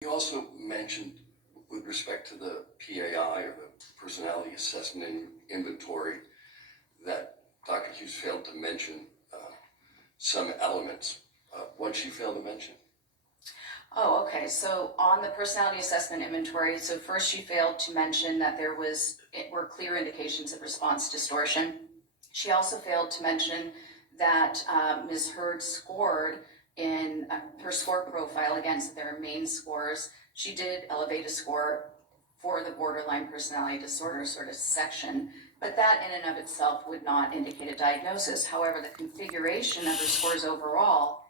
You also mentioned, with respect to the PAI, or the Personality Assessment Inventory, that Dr. Hughes failed to mention some elements. What she failed to mention? Oh, okay. So on the personality assessment inventory, so first she failed to mention that there were clear indications of response distortion. She also failed to mention that Ms. Hurd scored in her score profile against their main scores. She did elevate a score for the borderline personality disorder sort of section, but that in and of itself would not indicate a diagnosis. However, the configuration of her scores overall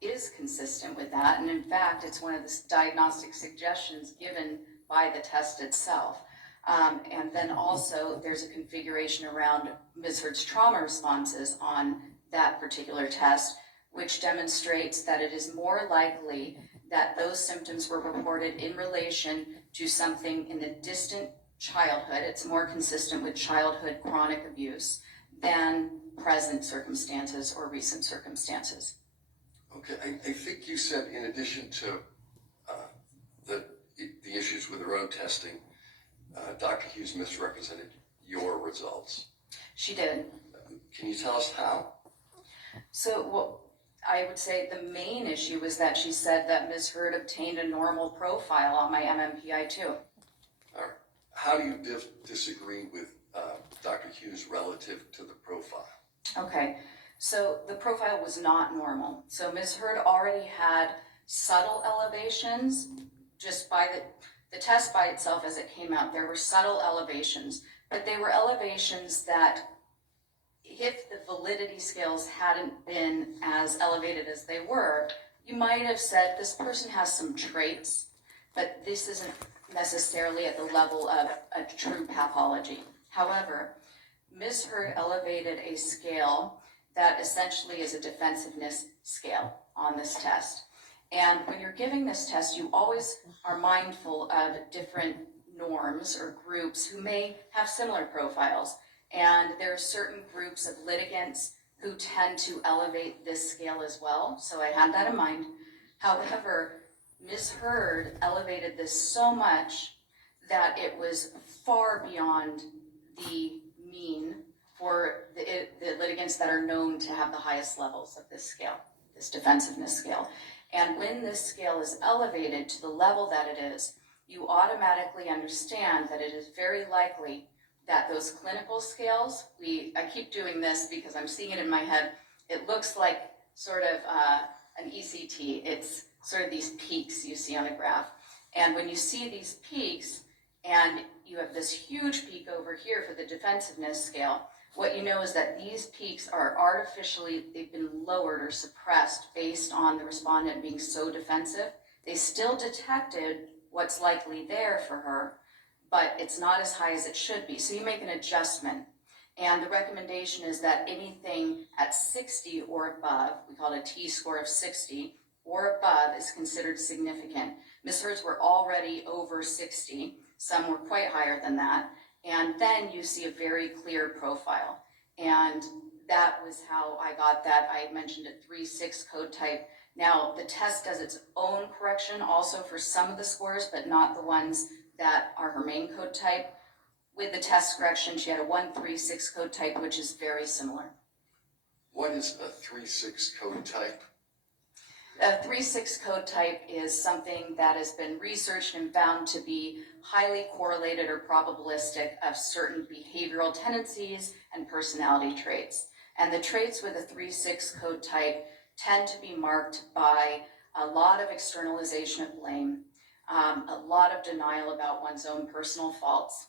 is consistent with that, and in fact, it's one of the diagnostic suggestions given by the test itself. And then also, there's a configuration around Ms. Hurd's trauma responses on that particular test, which demonstrates that it is more likely that those symptoms were reported in relation to something in the distant childhood. It's more consistent with childhood chronic abuse than present circumstances or recent circumstances. Okay, I think you said, in addition to the issues with her own testing, Dr. Hughes misrepresented your results. She did. Can you tell us how? So, well, I would say the main issue was that she said that Ms. Hurd obtained a normal profile on my MMPI-2. All right. How do you disagree with Dr. Hughes relative to the profile? Okay, so the profile was not normal. So Ms. Hurd already had subtle elevations just by the test by itself as it came out. There were subtle elevations, but they were elevations that, if the validity scales hadn't been as elevated as they were, you might have said this person has some traits, but this isn't necessarily at the level of a true pathology. However, Ms. Hurd elevated a scale that essentially is a defensiveness scale on this test. And when you're giving this test, you always are mindful of different norms or groups who may have similar profiles. And there are certain groups of litigants who tend to elevate this scale as well. So I had that in mind. However, Ms. Hurd elevated this so much that it was far beyond the mean for the litigants that are known to have the highest levels of this scale, this defensiveness scale. And when this scale is elevated to the level that it is, you automatically understand that it is very likely that those clinical scales, I keep doing this because I'm seeing it in my head, it looks like sort of an ECT. It's sort of these peaks you see on a graph. And when you see these peaks, and you have this huge peak over here for the defensiveness scale, what you know is that these peaks are artificially, they've been lowered or suppressed based on the respondent being so defensive. They still detected what's likely there for her, but it's not as high as it should be. So you make an adjustment. And the recommendation is that anything at 60 or above, we call it a T-score of 60, or above is considered significant. Ms. Hurd's were already over 60. Some were quite higher than that. And then you see a very clear profile. And that was how I got that. I mentioned a 3-6 code type. Now, the test does its own correction also for some of the scores, but not the ones that are her main code type. With the test correction, she had a 1-3-6 code type, which is very similar. What is a 3-6 code type? A 3-6 code type is something that has been researched and found to be highly correlated or probabilistic of certain behavioral tendencies and personality traits. And the traits with a 3-6 code type tend to be marked by a lot of externalization of blame, a lot of denial about one's own personal faults,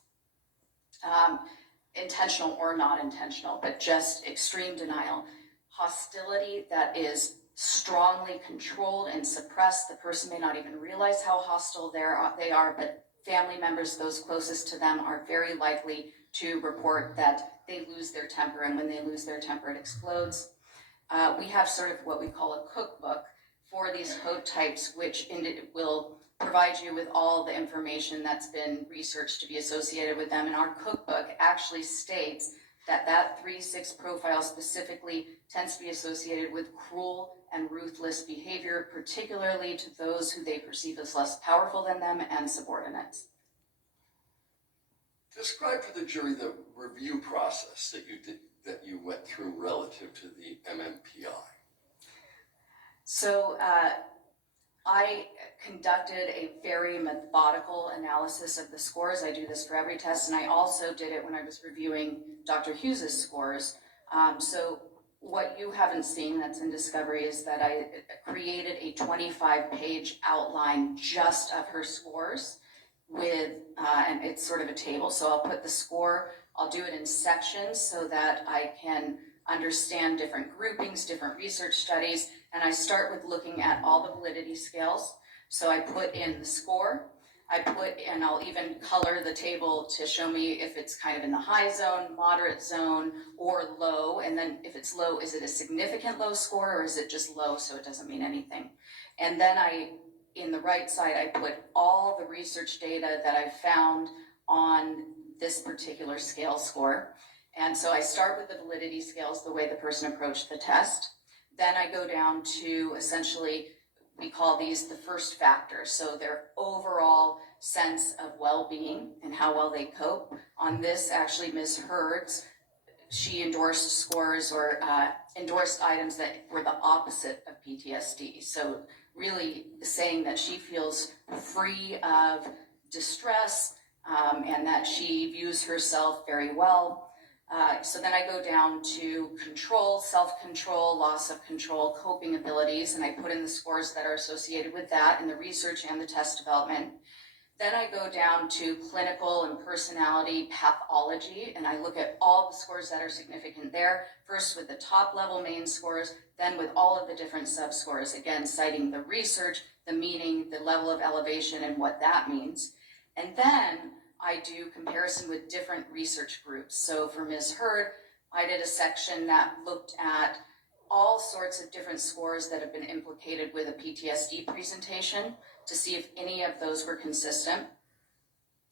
intentional or not intentional, but just extreme denial, hostility that is strongly controlled and suppressed. The person may not even realize how hostile they are, but family members, those closest to them, are very likely to report that they lose their temper, and when they lose their temper, it explodes. We have sort of what we call a cookbook for these code types, which will provide you with all the information that's been researched to be associated with them. And our cookbook actually states that 3-6 profile specifically tends to be associated with cruel and ruthless behavior, particularly to those who they perceive as less powerful than them and subordinates. Describe for the jury the review process that you went through relative to the MMPI. So I conducted a very methodical analysis of the scores. I do this for every test, and I also did it when I was reviewing Dr. Hughes's scores. So what you haven't seen that's in Discovery is that I created a 25-page outline just of her scores with, and it's sort of a table. So I'll put the score, I'll do it in sections so that I can understand different groupings, different research studies, and I start with looking at all the validity scales. So I put in the score, and I'll even color the table to show me if it's kind of in the high zone, moderate zone, or low. And then if it's low, is it a significant low score, or is it just low so it doesn't mean anything? And then in the right side, I put all the research data that I found on this particular scale score. And so I start with the validity scales, the way the person approached the test. Then I go down to essentially, we call these the first factors. So their overall sense of well-being and how well they cope. On this, actually, Ms. Hurd's, she endorsed scores or endorsed items that were the opposite of PTSD. So really saying that she feels free of distress and that she views herself very well. So then I go down to control, self-control, loss of control, coping abilities, and I put in the scores that are associated with that in the research and the test development. Then I go down to clinical and personality pathology, and I look at all the scores that are significant there, first with the top level main scores, then with all of the different sub-scores, again, citing the research, the meaning, the level of elevation, and what that means. And then I do comparison with different research groups. So for Ms. Hurd, I did a section that looked at all sorts of different scores that have been implicated with a PTSD presentation to see if any of those were consistent.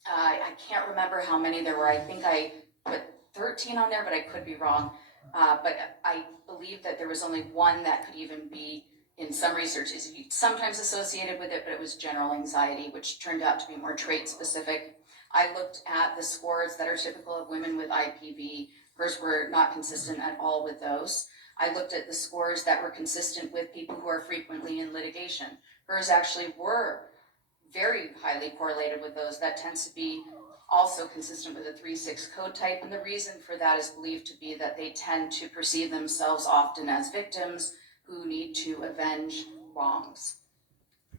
I can't remember how many there were. I think I put 13 on there, but I could be wrong. But I believe that there was only one that could even be, in some research, is sometimes associated with it, but it was general anxiety, which turned out to be more trait specific. I looked at the scores that are typical of women with IPV. Hers were not consistent at all with those. I looked at the scores that were consistent with people who are frequently in litigation. Hers actually were very highly correlated with those. That tends to be also consistent with a 3-6 code type, and the reason for that is believed to be that they tend to perceive themselves often as victims who need to avenge wrongs.